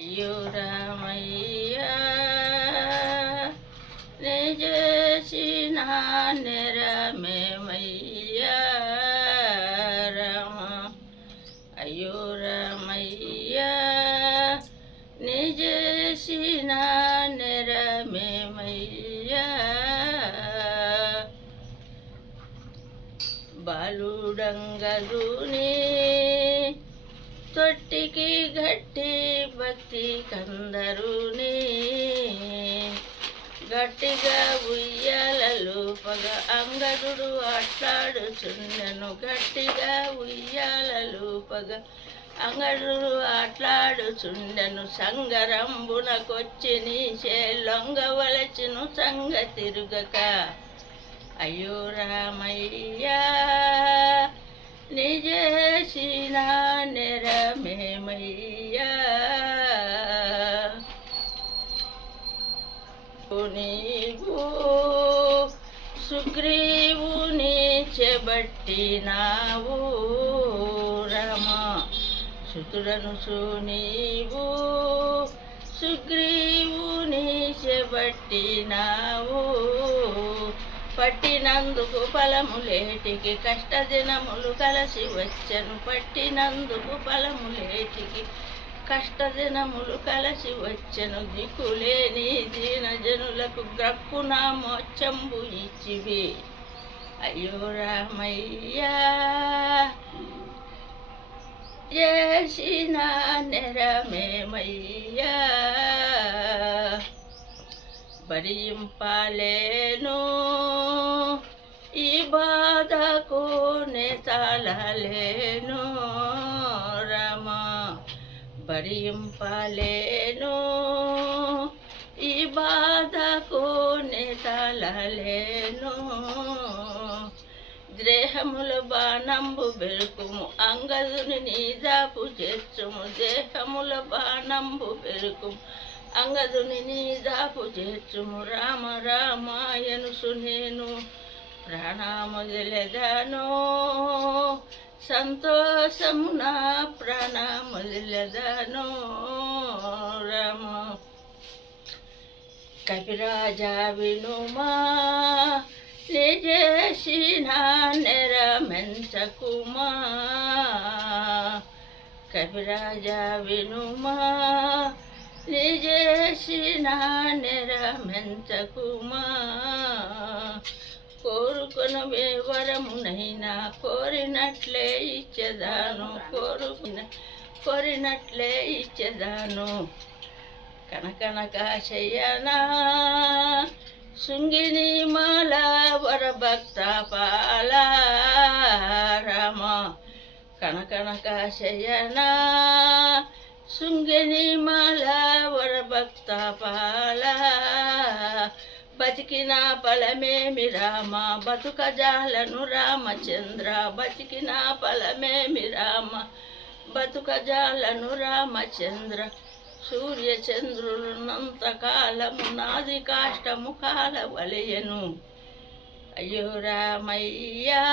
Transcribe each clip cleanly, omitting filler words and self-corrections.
అయ్యో రామయ్యా నే చేసిన నెరమేమయ్యా రామ. అయ్యో రామయ్యా నే చేసిన నెరమేమయ్యా. బాలుడంగదుని తొట్టికి గట్టి భక్తి కందరుని గట్టిగా ఉయ్యాలలు పగ అంగదుడు ఆట్లాడుచుండెను. గట్టిగా ఉయ్యాలలు పగ అంగదుడు ఆట్లాడుచుండెను. సంగరంబునకొచ్చి నీ చేలొంగవలచును సంగ తిరుగక. అయ్యో రామయ్యా నీ చేసిన నెరమేమయ్యా. నీవు సుగ్రీవుని చెబట్టినావు రామ. సుతుడను నీవు సుగ్రీవుని చెబట్టినావు. పట్టినందుకు ఫలములేటికి కష్టదినములు కలసి వచ్చెను. పట్టినందుకు ఫలములేటికి కష్టదినములు కలసి వచ్చెను. దిక్కులేని దీనజనులకు గ్రక్కున మోక్షంబు ఇచ్చివి. అయ్యో రామయ్యా చేసిన నెరమేమయ్యా. భరింపలేను ఈ బాధకు నెతలలేను రామ. భరింపలేను ఈ బాధకు నెతలలేను. దేహముల బాణంబు బెరుకుము అంగదుని నీదాపు చేర్చుము. దేహముల బాణంబు బెరుకుము అంగదుని నీదాపు చేర్చుము. రామ రామాయనుసు నేను ప్రాణమొదిలెదను. సంతోషము నా ప్రాణమొదిలెదను రామ. కపిరాజా వినుమా నీ చేసిన నెరమెంచకుమా. కపిరాజా వినుమా నీ చేసిన నెరమెంచకుమా. కోరుకొనవే వరమునైనా కోరినట్లే ఇచ్చేదాను. కోరినట్లే ఇచ్చేదాను. కనకనకాశయనా శృంగిని మాల వరభక్త పాల రామ. కనకనకాశయనా శృంగిని మాల వరభక్త పాల. బతికిన ఫలమేమి రామ బతుకజాలను రామచంద్ర. బతికిన ఫలమేమి రామ బతుకజాలను రామచంద్ర. సూర్యచంద్రులున్నంత కాలము నాది కాష్టము కాలవలయను. అయ్యో రామయ్యా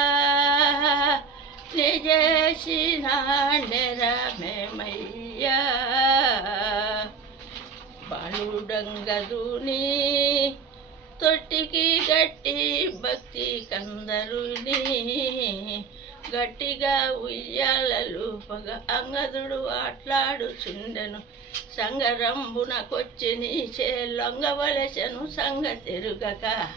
నీ చేసిన నెరమేమయ్యా. బాలుడంగదుని తొట్టికి గట్టి భక్తి కందరుని గట్టిగా ఉయ్యాలలు పగ అంగదుడు ఆట్లాడుచుండెను. సంగరంబునకొచ్చి నీ చేలొంగవలచెను సంగ తిరుగక.